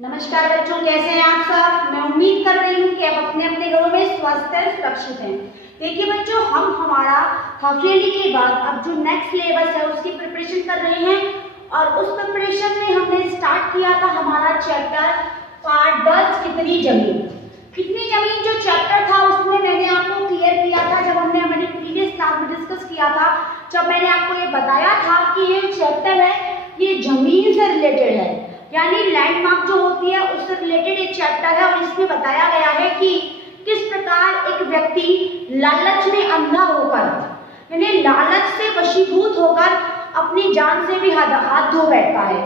नमस्कार बच्चों, कैसे हैं आप सब। मैं उम्मीद कर रही हूँ कि आप अपने अपने घरों में स्वस्थ और सुरक्षित हैं। देखिए बच्चों, हम हमारा हाफ ईयरली के बाद अब जो नेक्स्ट सिलेबस है उसकी प्रिपरेशन कर रहे हैं और उस प्रिपरेशन में हमने स्टार्ट किया था हमारा चैप्टर पार्ट 10 कितनी जमीन जो चैप्टर था उसमें मैंने आपको क्लियर किया था जब हमने हमारी प्रीवियस क्लास में डिस्कस किया था। जब मैंने आपको ये बताया था कि ये चैप्टर है ये जमीन से रिलेटेड है, यानी लैंडमार्क जो होती है उससे रिलेटेड एक चैप्टर है और इसमें बताया गया है कि किस प्रकार एक व्यक्ति लालच में अंधा होकर यानी लालच से वशीभूत होकर अपनी जान से भी हाथ धो बैठता है।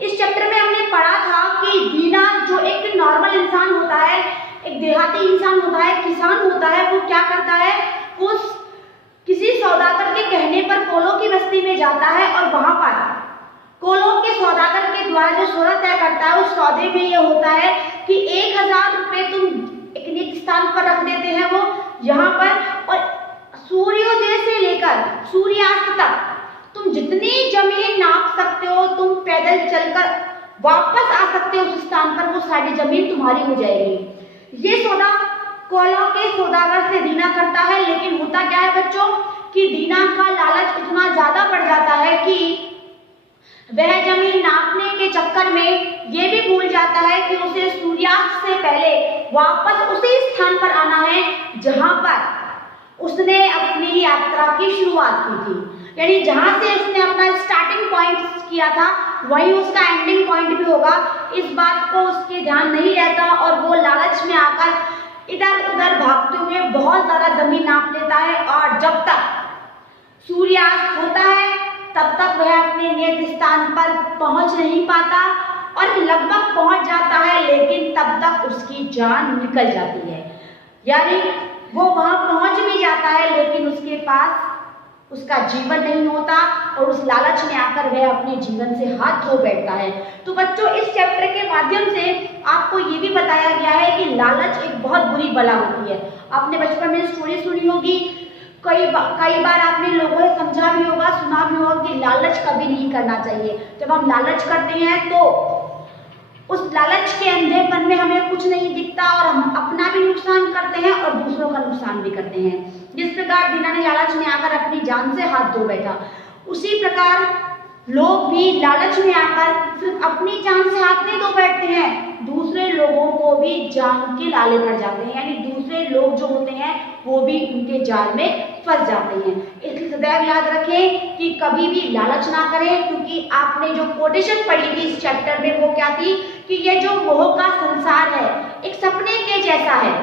इस चैप्टर में हमने पढ़ा था कि दीना जो एक नॉर्मल इंसान होता है, एक देहाती इंसान होता है, किसान होता है, वो क्या करता है, उस किसी सौदागर के कहने पर कोलों की बस्ती में जाता है और वहां पर कोलों के सौदागर के द्वारा जो सौदा तय करता है उस सौदे में ये होता है कि 1000 रुपये तुम एक निश्चित स्थान पर रख देते हैं वो यहाँ पर, और सूर्योदय से लेकर सूर्यास्त तक तुम जितनी जमीन नाप सकते हो तुम पैदल चलकर वापस आ सकते हो उस स्थान पर, वो सारी जमीन तुम्हारी हो जाएगी। ये सौदा कोलों के सौदागर से दीना करता है, लेकिन होता क्या है बच्चों कि दीना का लालच इतना ज्यादा बढ़ जाता है कि वह जमीन नापने के चक्कर में ये भी भूल जाता है कि उसे सूर्यास्त से पहले वापस उसी स्थान पर आना है जहां पर उसने अपनी यात्रा की शुरुआत की थी, यानी जहां से उसने अपना स्टार्टिंग पॉइंट किया था वही उसका एंडिंग पॉइंट भी होगा। इस बात को उसके ध्यान नहीं रहता और वो लालच में आकर इधर उधर भागते हुए बहुत ज्यादा जमीन नाप लेता है और जब तक सूर्यास्त होता है तब तक वह अपने नियत स्थान पर पहुंच नहीं पाता और लगभग पहुंच जाता है, लेकिन तब तक उसकी जान निकल जाती है। यानी वो वहां पहुंच भी जाता है लेकिन उसके पास उसका जीवन नहीं होता और उस लालच में आकर वह अपने जीवन से हाथ धो बैठता है। तो बच्चों, इस चैप्टर के माध्यम से आपको ये भी बताया गया है कि लालच एक बहुत बुरी बला होती है। आपने बचपन में स्टोरी सुनी होगी, कई बार आपने लोगों से समझा भी होगा, सुना भी होगा कि लालच कभी नहीं करना चाहिए। जब हम लालच करते हैं तो उस लालच के अंधेपन में हमें कुछ नहीं दिखता और हम अपना भी नुकसान करते हैं और दूसरों का नुकसान भी करते हैं। जिस प्रकार दीना ने लालच में आकर अपनी जान से हाथ धो बैठा, उसी प्रकार लोग भी लालच में आकर सिर्फ अपनी जान से हाथ नहीं धो बैठते हैं, दूसरे लोगों को भी जान के लाले पड़ जाते हैं, यानी दूसरे लोग जो होते हैं वो भी उनके जाल में फंस जाते हैं। इसलिए सदैव याद रखें कि कभी भी लालच ना करें, क्योंकि आपने जो कोटेशन पढ़ी थी इस चैप्टर में वो क्या थी कि ये जो मोह का संसार है एक सपने के जैसा है।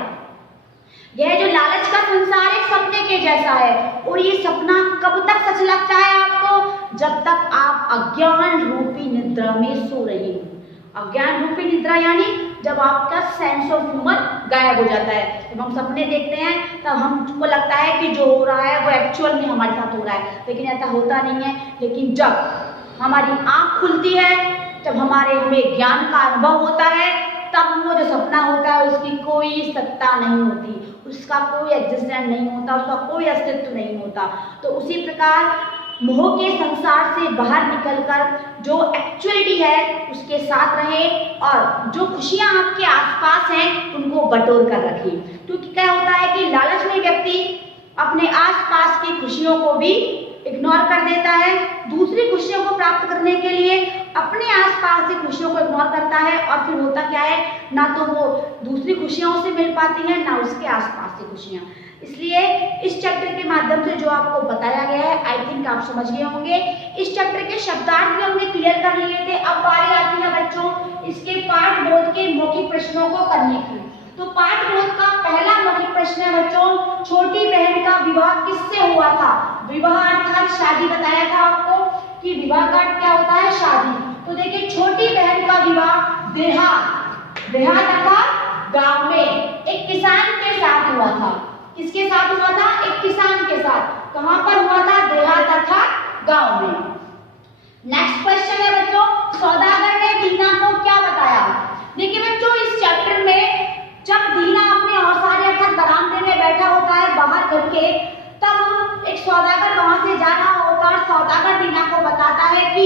यह जो लालच का संसार एक सपने के जैसा है और ये सपना कब तक सच लगता है आपको, जब तक आप अज्ञान रूपी निद्रा में सो रही हो। अज्ञान रूपी निद्रा यानी जब आपका सेंस ऑफ ह्यूमर गायब हो जाता है। जब हम सपने देखते हैं तब हमको लगता है कि जो हो रहा है वो एक्चुअल में हमारे साथ हो रहा है, लेकिन ऐसा होता नहीं है। लेकिन जब हमारी आंख खुलती है, जब हमें ज्ञान का अनुभव होता है, तब वो जो सपना होता है उसकी कोई सत्ता नहीं होती, उसका कोई एग्जिस्टेंस नहीं होता, उसका कोई अस्तित्व नहीं होता। तो उसी प्रकार मोह के संसार से बाहर निकलकर जो एक्चुअलिटी है उसके साथ रहें और जो खुशियां आपके आसपास हैं उनको बटोर कर रखें। क्योंकि क्या होता है कि लालच में व्यक्ति अपने आसपास की खुशियों को भी इग्नोर कर देता है, दूसरी खुशियों को प्राप्त करने के लिए अपने आसपास की खुशियों को इग्नोर करता है और फिर होता क्या है, ना तो वो दूसरी खुशियों से मिल पाती हैं ना उसके आसपास की खुशियां। इसलिए इस चैप्टर के माध्यम से जो आपको बताया गया है आई थिंक आप समझ गए होंगे। इस चैप्टर के शब्दार्थ भी हमने क्लियर कर लिए थे। अब बारी आती है बच्चों इसके पाठ बोध के मौखिक प्रश्नों को करने की। तो पाठ बोध का पहला मौखिक प्रश्न है बच्चों, छोटी बहन का विवाह किससे हुआ था। विवाह अर्थात शादी बताया था आपको कि विवाह का अर्थ क्या होता है, शादी। तो देखिए छोटी बहन का विवाह देहात अर्थात गांव में एक किसान के साथ हुआ था। किसके साथ हुआ था, एक किसान के साथ। कहां पर हुआ था, देहात अर्थात गांव में। नेक्स्ट क्वेश्चन है बच्चों, सौदागर ने दीना को क्या बताया। देखिए बच्चों इस चैप्टर में जब दीना अपने औसारे अर्थात बरामदे में बैठा होता है बाहर घर के, तब एक सौदागर वहां से जा रहा होता है और सौदागर दीना को बताता है कि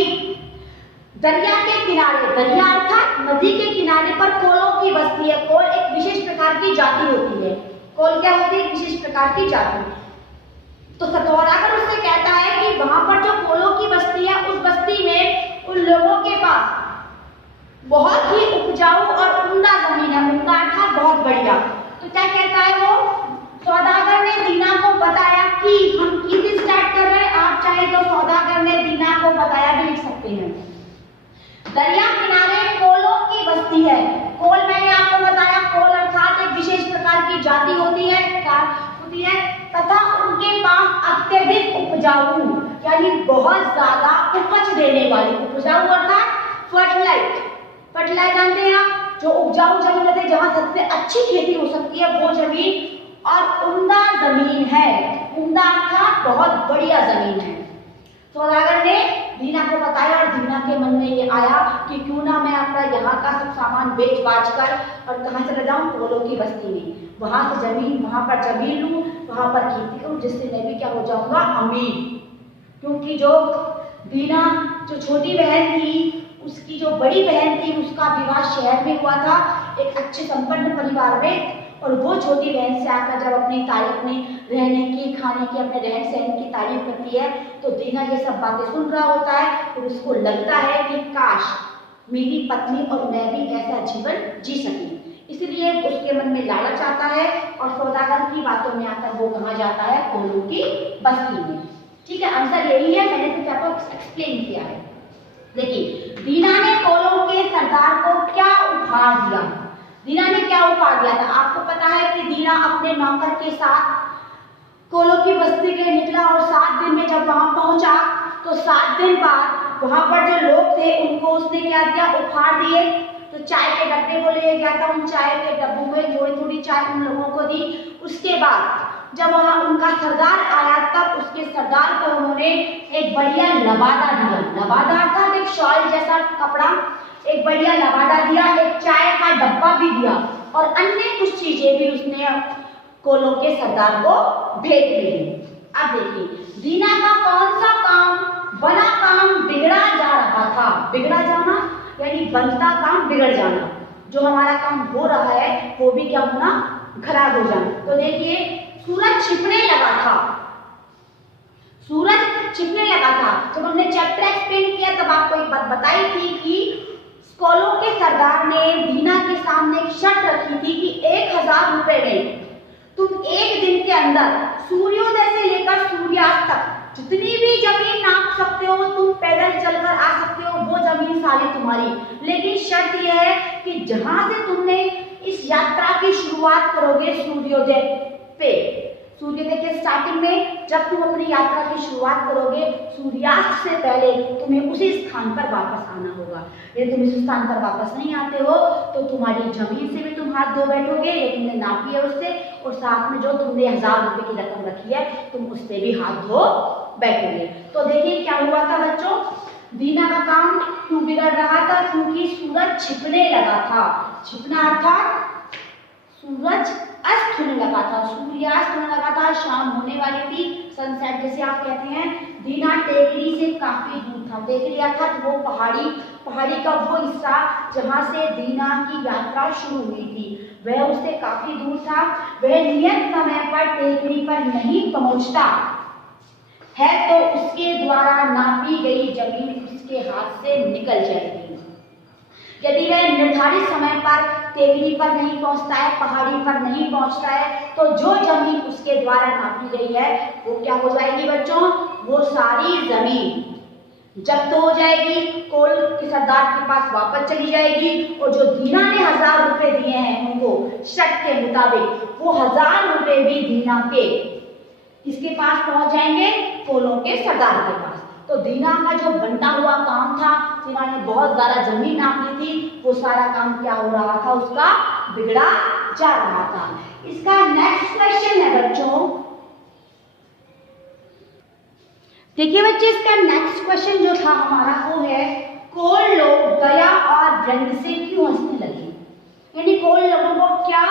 दरिया के किनारे, दरिया अर्थात नदी के किनारे पर कोलों की बस्ती है। कोल एक विशेष प्रकार की जाति होती है। कोल क्या होती है? विशेष प्रकार की जाति। तो सतौरागढ़ उससे कहता है कि वहां पर जो कोलों की बस्ती है, उस बस्ती में उन लोगों के पास बहुत ही उपजाऊ और उम्दा जमीन है। उम्दा अर्थात बहुत बढ़िया। तो क्या कहता है वो? सौदागर ने दीना को बताया कि हम किस स्टार्ट कर रहे हैं, आप चाहे तो सौदागर ने दीना को बताया भी लिख सकते हैं। दरिया किनारे कोलों की बस्ती है। कोल मैंने आपको बताया, कोल अर्थात एक विशेष प्रकार की जाति होती है तथा उनके पास अत्यधिक उपजाऊ यानी बहुत ज्यादा उपज देने वाली, उपजाऊ अर्थात फर्टिलाइज जानते हैं आप, जो उपजाऊ जमीन होती है जहां सबसे अच्छी खेती हो सकती है वो जमीन, और उम्दा जमीन है। उम्दा अर्थात बहुत बढ़िया जमीन है। सौदागर ने दीना को बताया और दीना के मन में ये आया कि क्यों ना मैं अपना यहाँ का सब सामान बेच बाच कर और कहाँ चला जाऊँ? कोलों की बस्ती में। वहां से जमीन, वहां पर जमीन लूं, वहां पर खेती करूं, जिससे मैं भी क्या हो जाऊंगा? अमीर। क्योंकि जो दीना जो छोटी बहन थी, उसकी जो बड़ी बहन थी, उसका विवाह शहर में हुआ था एक अच्छे संपन्न परिवार में, और वो छोटी बहन से आकर जब अपनी तारीफ में रहने की, खाने की, अपने रहन सहन की तारीफ करती है, तो दीना ये सब बातें सुन रहा होता है और उसको लगता है कि काश मेरी पत्नी और मैं भी ऐसा जीवन जी सके। इसलिए उसके मन में लालच आता है और सौदागर की बातों में आकर वो कहाँ जाता है? कोलों की बस्ती में। ठीक है, आंसर यही है, मैंने तो आपको एक्सप्लेन किया है। देखिए, दीना ने कोलों के सरदार को क्या उपहार दिया? दीना ने क्या उपहार दिया था? आपको पता है कि दीना अपने नौकर के साथ कोलों की बस्ती के निकला और 7 दिन में जब वहां पहुंचा तो 7 दिन बाद वहां पर जो लोग थे उनको उसने क्या दिया? उपहार दिए। तो चाय के डब्बे को ले गया था, उन चाय के डब्बों में थोड़ी थोड़ी चाय उन लोगों को दी। उसके बाद जब वहां उनका सरदार आया तब उसके सरदार को उन्होंने एक बढ़िया लबादा दिया। लबादा अर्थात एक शॉल जैसा कपड़ा, एक बढ़िया लबादा दिया, एक चाय का डब्बा भी दिया और अन्य कुछ चीजें भी उसने कोलों के सरदार को भेंट दी। अब देखिए, दीना का कौन सा काम, बना काम बिगड़ा जा रहा था। बिगड़ा जाना यानी बनता काम बिगड़ जाना, जो हमारा काम हो रहा है वो भी क्या होना? खराब हो जाना। तो देखिए, सूरज छिपने लगा था। सूरज छिपने लगा था। जब हमने चैप्टर एक्सप्लेन किया तब आपको एक बात बताई थी कि कोलों के सरदार ने दीना के सामने एक शर्त रखी थी कि 1000 रुपए में तुम एक दिन के अंदर सूर्योदय से लेकर सूर्यास्त तक जितनी भी जमीन नाप सकते हो, तुम पैदल चलकर आ सकते हो, वो जमीन सारी तुम्हारी। लेकिन शर्त यह है कि जहां से तुमने इस यात्रा की शुरुआत करोगे सूर्योदय पे, सूर्योदय के स्टार्टिंग में जब तुम अपनी यात्रा की शुरुआत करोगे, सूर्यास्त से पहले तुम्हें उसी स्थान पर वापस आना होगा। यदि तुम इस स्थान पर वापस नहीं आते हो तो तुम्हारी जमीन से भी तुम हाथ धो बैठोगे, ये तुमने नापी है उससे, और साथ में जो तुमने 1000 रुपए की रकम रखी है तुम उस पर भी हाथ धो बैठोगे। तो देखिए क्या हुआ था बच्चों, दीना का काम क्यों बिगड़ रहा था? क्योंकि सूरज छिपने लगा था। छिपना अर्थात सूरज अस्त होने लगा था, सूर्यास्त होने लगा था, शाम होने वाली थी, सनसेट जैसे आप कहते हैं। दीना टेकरी से काफी दूर था। टेकरी अर्थात वो पहाड़ी का वो हिस्सा जहां से दीना की यात्रा शुरू हुई थी, वह उससे काफी दूर था। वह नियत समय पर टेकरी पर नहीं पहुंचता है तो उसके द्वारा नापी गई जमीन उसके हाथ से निकल जाएगी। यदि वह निर्धारित समय पर टेकरी पर नहीं पहुंचता है, पहाड़ी पर नहीं पहुंचता है, तो जो जमीन उसके द्वारा नापी गई है वो क्या हो जाएगी बच्चों? वो सारी जमीन जब्त हो जाएगी, कोल के सरदार के पास वापस चली जाएगी, और जो दीना ने 1000 रुपए दिए हैं उनको शर्त के मुताबिक, वो 1000 रुपए भी दीना के किसके पास पहुंच जाएंगे? कोलों के सरदार के पास। तो दीना का जो बंटा हुआ काम था, दीना ने बहुत ज्यादा जमीन नाप ली थी, वो सारा काम क्या हो रहा था? उसका बिगड़ा जा रहा था। इसका नेक्स्ट क्वेश्चन है बच्चों, देखिए बच्चे, इसका नेक्स्ट क्वेश्चन जो था हमारा वो है, कोल लोग गया और व्यंग से क्यों हंसने लगे? यानी कोल लोगों को क्या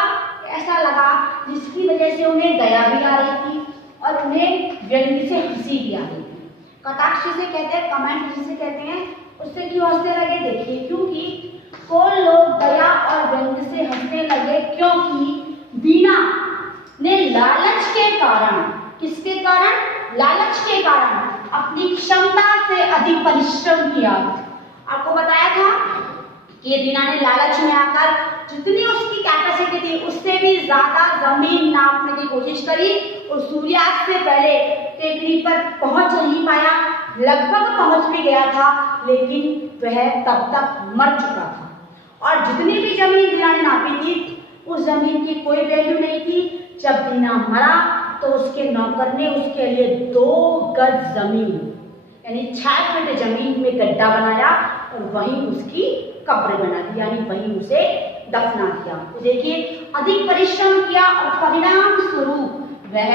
ऐसा लगा जिसकी वजह से उन्हें दया भी आ रही थी और उन्हें व्यंग से हंसी भी आ रही थी। कटाक्ष जिसे कहते हैं, कमेंट जिसे कहते हैं, उससे क्यों हंसने लगे? देखिए, क्योंकि कौन लोग दया और व्यंग से हंसने लगे, क्योंकि दीना ने लालच के कारण, किसके कारण? लालच के कारण अपनी क्षमता से अधिक परिश्रम किया। आपको बताया था कि दीना ने लालच में आकर जितनी उसकी कैपेसिटी थी उससे भी ज्यादा जमीन नापने की कोशिश करी और सूर्यास्त से पहले टेकरी पर पहुंच नहीं पाया। लगभग पहुंच भी गया था, लेकिन वह तब तक मर चुका था। और जितनी भी जमीन दीना ने नापी थी उस जमीन की कोई वैल्यू नहीं थी। जब दीना मरा तो उसके नौकर ने उसके लिए 2 गज जमीन यानी 6 फीट जमीन में गड्ढा बनाया और वहीं उसकी कब्र बना दी, यानी वहीं उसे दफना दिया। तो देखिए, अधिक परिश्रम किया और परिणाम स्वरूप वह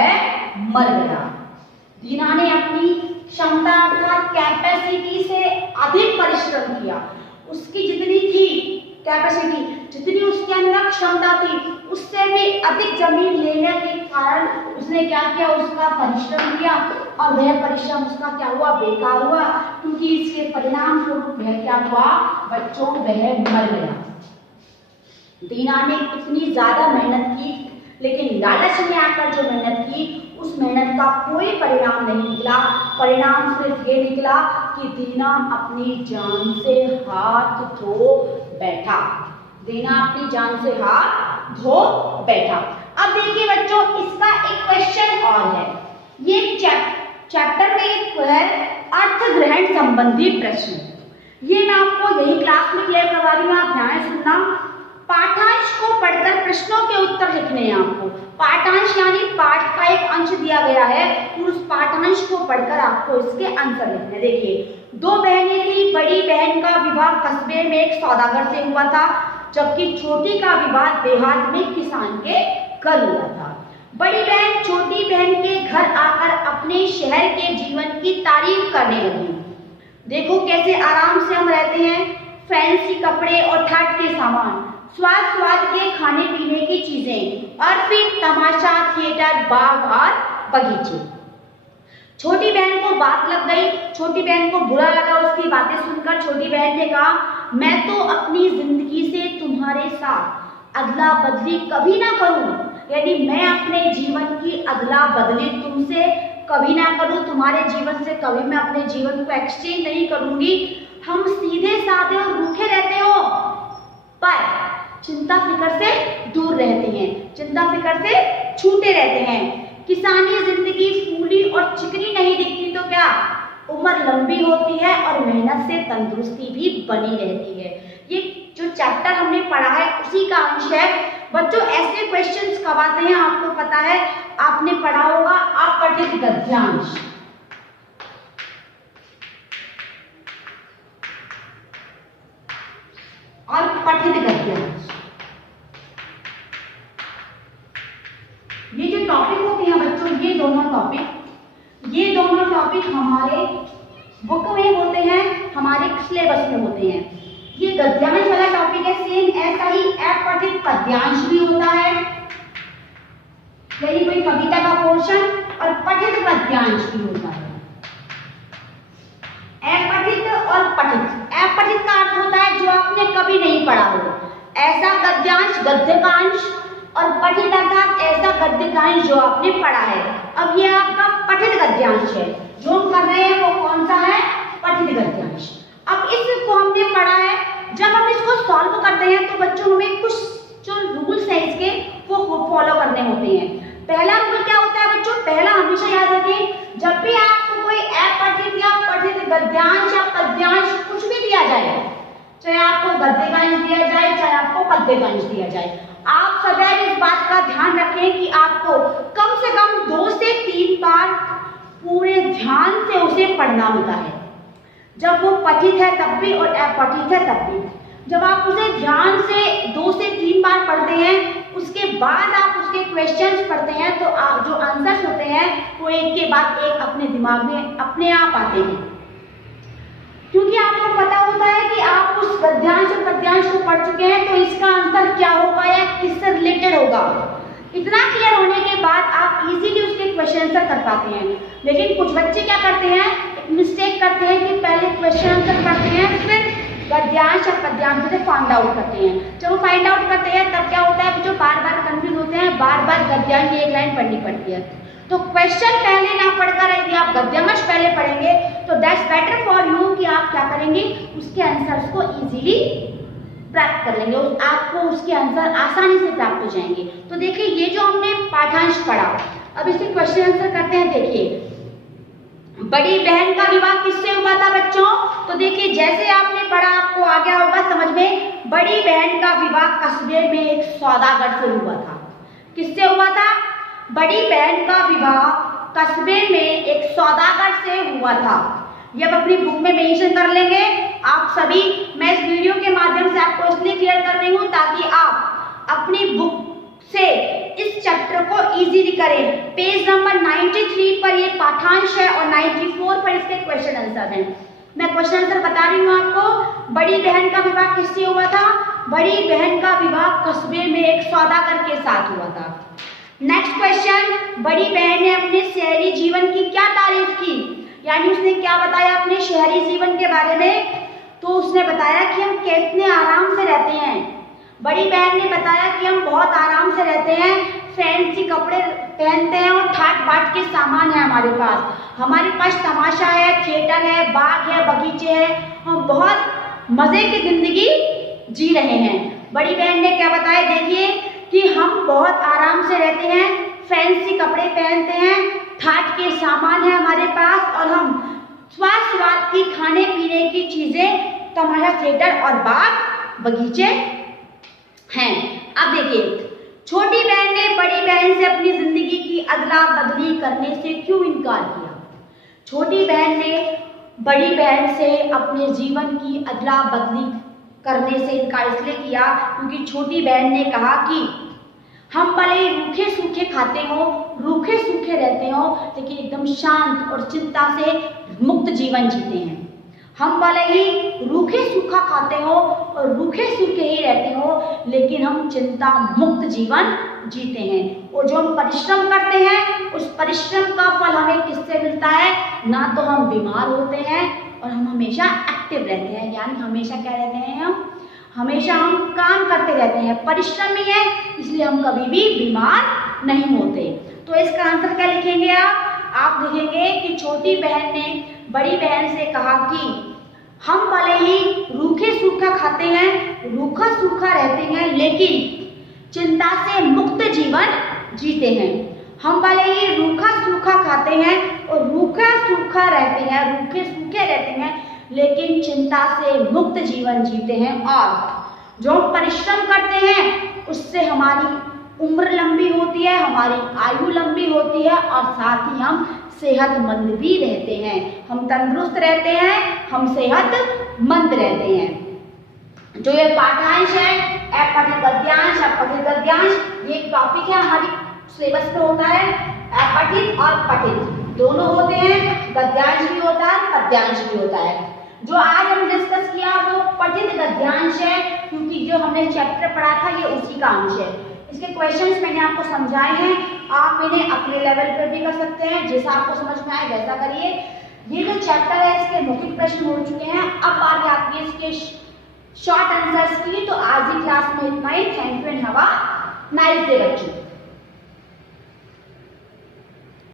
मर गया। दीना ने अपनी क्षमता अर्थात कैपेसिटी से अधिक परिश्रम किया। उसकी जितनी थी कैपेसिटी, जितनी उसके अंदर क्षमता थी, उससे भी अधिक जमीन लेने के कारण उसने क्या किया? उसका परिश्रम किया और वह परिश्रम उसका क्या हुआ? बेकार हुआ, क्योंकि इसके परिणाम स्वरूप वह क्या हुआ? बच्चों, वह मर गया। दीना ने इतनी ज्यादा मेहनत की, लेकिन लालच में आकर जो मेहनत की उस मेहनत का कोई परिणाम नहीं निकला। परिणाम सिर्फ ये निकला कि दीना अपनी जान से हाथ धो बैठा। दीना अपनी जान से हाथ धो बैठा। अब देखिए बच्चों, इसका एक क्वेश्चन और है। ये चैप्टर में एक है अर्थ ग्रहण संबंधी प्रश्न। ये मैं आपको यही क्लास में क्लियर करवा रही हूँ, आप ध्यान से सुनना। पाठांश को पढ़कर प्रश्नों के उत्तर लिखने हैं आपको। पाठांश यानी पाठ का एक अंश दिया गया है, तो उस पाठांश को पढ़कर आपको इसके आंसर लिखने। देखिए, 2 बहनें थी। बड़ी बहन का विवाह कस्बे में एक सौदागर से हुआ था, जबकि छोटी का विवाह देहात में किसान के घर हुआ था। बड़ी बहन छोटी बहन के घर आकर अपने शहर के जीवन की तारीफ करने लगी। देखो कैसे आराम से हम रहते हैं, फैंसी कपड़े और ठाट के सामान, स्वाद के खाने पीने की चीजें, और फिर तमाशा, थिएटर, बाग और बगीचे। छोटी बहन को बात लग गई। छोटी बहन को बुरा लगा उसकी बातें सुनकर। छोटी बहन ने कहा, मैं तो अपनी जिंदगी से तुम्हारे साथ अदला बदली कभी ना करूं, यानी मैं अपने जीवन की अदला बदली तुमसे कभी ना करूं, तुम्हारे जीवन से कभी मैं अपने जीवन को एक्सचेंज नहीं करूंगी। हम सीधे साधे और रूखे रहते हो, पर चिंता फिक्र से दूर रहते हैं, चिंता फिक्र से छूटे रहते हैं। किसानी जिंदगी फूली और चिकनी नहीं दिखती तो क्या, उम्र लंबी होती है और मेहनत से तंदुरुस्ती भी बनी रहती है। ये जो चैप्टर हमने पढ़ा है उसी का अंश है। बच्चों, ऐसे क्वेश्चंस कब आते हैं आपको पता है, आपने पढ़ा होगा अपठित गद्यांश। और पठित गद्यांश, ये जो टॉपिक होते हैं बच्चों, ये दोनों टॉपिक हमारे बुक में होते हैं, हमारे सिलेबस में होते हैं। ये गद्यांश वाला टॉपिक है, सेम ऐसा ही अपठित पद्यांश भी होता है, यही कोई कविता का पोर्शन, और पठित पद्यांश भी होता है। अपठित और पठित। अपठित का अर्थ होता है जो आपने कभी नहीं पढ़ा हो, ऐसा गद्यांश, गद्य का अंश, और पठित अर्थात ऐसा गद्य का अंश जो आपने पढ़ा है। अब ये आपका पठित गद्यांश है, जो हम कर रहे हैं वो कौन सा है? पठित गद्यांश। अब इसको हमने पढ़ा है, जब हम इसको सॉल्व करते हैं तो बच्चों हमें कुछ जो रूल्स हैं इसके वो फॉलो करने होते हैं। पहला रूल क्या होता है बच्चों? पहला हमेशा याद रखें, जब भी आपको कोई अपठित या पठित गद्यांश या पद्यांश कुछ भी दिया जाए, चाहे आपको गद्य का अंश दिया जाए, चाहे आपको पद्य का अंश दिया जाए, आप सदैव इस बात का ध्यान रखें कि आपको कम से कम 2 से 3 बार पूरे ध्यान से उसे पढ़ना होता है। जब वो पठित है तब भी और अपठित है तब भी। जब आप उसे ध्यान से 2 से 3 बार पढ़ते हैं, उसके बाद आप उसके क्वेश्चंस पढ़ते हैं, तो आप जो आंसर्स होते हैं वो एक के बाद एक अपने दिमाग में अपने आप आते हैं, क्योंकि आपको पता होता है कि आप उस गद्यांश और पद्यांश को पढ़ चुके हैं, तो इसका आंसर क्या होगा या किससे रिलेटेड होगा। इतना क्लियर होने के बाद आप इजीली उसके क्वेश्चन आंसर कर पाते हैं। लेकिन कुछ बच्चे क्या करते हैं, मिस्टेक करते हैं कि पहले क्वेश्चन आंसर पढ़ते हैं, फिर गद्यांश और पद्यांश से फाइंड आउट करते हैं। जब वो फाइंड आउट करते हैं तब क्या होता है, जो बार बार कंफ्यूज होते हैं, बार बार गद्यांश की एक लाइन पढ़नी पड़ती है। तो क्वेश्चन पहले ना पढ़कर यदि आप गद्यांश पहले पढ़ेंगे तो दैट्स बेटर फॉर यू कि आप क्या करेंगे, उसके आंसर्स को इजीली प्राप्त कर लेंगे, आपको उसके आंसर आसानी से प्राप्त हो जाएंगे। तो देखिए ये जो हमने पाठांश पढ़ा, अब इसके क्वेश्चन आंसर करते हैं। देखिए बड़ी बहन का विवाह किससे हुआ था बच्चों? तो देखिए जैसे आपने पढ़ा आपको आ गया होगा समझ में, बड़ी बहन का विवाह कस्बे में एक सौदागर से हुआ था। किससे हुआ था? बड़ी बहन का विवाह कस्बे में एक सौदागर से हुआ था। ये आप अपनी बुक में मेंशन कर लेंगे आप सभी। मैं इस वीडियो के माध्यम से आपको इसलिए क्लियर कर रही हूँ ताकि आप अपनी बुक से इस चैप्टर को इजीली करें। पेज नंबर 93 पर ये पाठांश है और 94 पर इसके क्वेश्चन आंसर हैं। मैं क्वेश्चन आंसर बता रही हूँ आपको। बड़ी बहन का विवाह किससे हुआ था? बड़ी बहन का विवाह कस्बे में एक सौदागर के साथ हुआ था। नेक्स्ट क्वेश्चन, बड़ी बहन ने अपने शहरी जीवन की क्या तारीफ की? यानी उसने क्या बताया अपने शहरी जीवन के बारे में? तो उसने बताया कि हम कितने आराम से रहते हैं। बड़ी बहन ने बताया कि हम बहुत आराम से रहते हैं, फैंसी कपड़े पहनते हैं और ठाट बाट के सामान है हमारे पास तमाशा है, थिएटर है, बाग है, बगीचे हैं, हम बहुत मजे की जिंदगी जी रहे हैं। बड़ी बहन ने क्या बताया? देखिए कि हम बहुत आराम से रहते हैं, फैंसी कपड़े पहनते हैं, ठाट के सामान है हमारे पास और हम स्वाद की खाने पीने की चीजें, तमाशा, थिएटर और बाग बगीचे हैं। अब देखिए छोटी बहन ने बड़ी बहन से अपनी जिंदगी की अदला बदली करने से क्यों इनकार किया? छोटी बहन ने बड़ी बहन से अपने जीवन की अदला बदली करने से इनकार इसलिए किया क्योंकि छोटी बहन ने कहा कि हम भले रूखे सूखे खाते हो, रूखे सूखे रहते हो, लेकिन एकदम शांत और चिंता से मुक्त जीवन जीते हैं। हम भले ही रूखे सूखा खाते हो और रूखे सूखे ही रहते हो, लेकिन हम चिंता मुक्त जीवन जीते हैं। और जो हम परिश्रम करते हैं उस परिश्रम का फल हमें किससे मिलता है? ना तो हम बीमार होते हैं और हम हमेशा एक्टिव रहते हैं। यानी हमेशा क्या रहते हैं? हमेशा हम काम करते रहते हैं, परिश्रमी है, इसलिए हम कभी भी बीमार नहीं होते। तो इसका आंसर क्या लिखेंगे आप लिखेंगे कि छोटी बहन ने बड़ी बहन से कहा कि हम भले ही रूखे सूखा खाते हैं, रूखा सूखा रहते हैं, लेकिन चिंता से मुक्त जीवन जीते हैं। हम भले ही रूखा सूखा खाते हैं और रूखा सूखा रहते हैं, रूखे सूखे रहते हैं, लेकिन चिंता से मुक्त जीवन जीते हैं। और जो परिश्रम करते हैं उससे हमारी उम्र लंबी होती है, हमारी आयु लंबी होती है और साथ ही हम सेहतमंद भी रहते हैं। हम तंदुरुस्त रहते हैं, हम सेहतमंद रहते हैं। जो ये पाठांश है, अपठित गद्यांश, अपठित गद्यांश, ये टॉपिक है हमारी सिलेबस में होता है। अपठित और पठित दोनों होते हैं, गद्यांश भी होता है, पद्यांश भी होता है। जो आज हम डिस्कस किया वो पठित गद्यांश है, क्योंकि जो हमने चैप्टर पढ़ा था ये उसी का अंश है। इसके क्वेश्चंस मैंने आपको समझाए हैं, आप इन्हें अपने लेवल पर भी कर सकते हैं, जैसा आपको समझ में आए वैसा करिए। ये जो चैप्टर है इसके मौखिक प्रश्न हो चुके हैं, अब बात आती है इसके शॉर्ट आंसर्स की। तो आज की क्लास में इतना ही। Thank you and have a nice day बच्चों।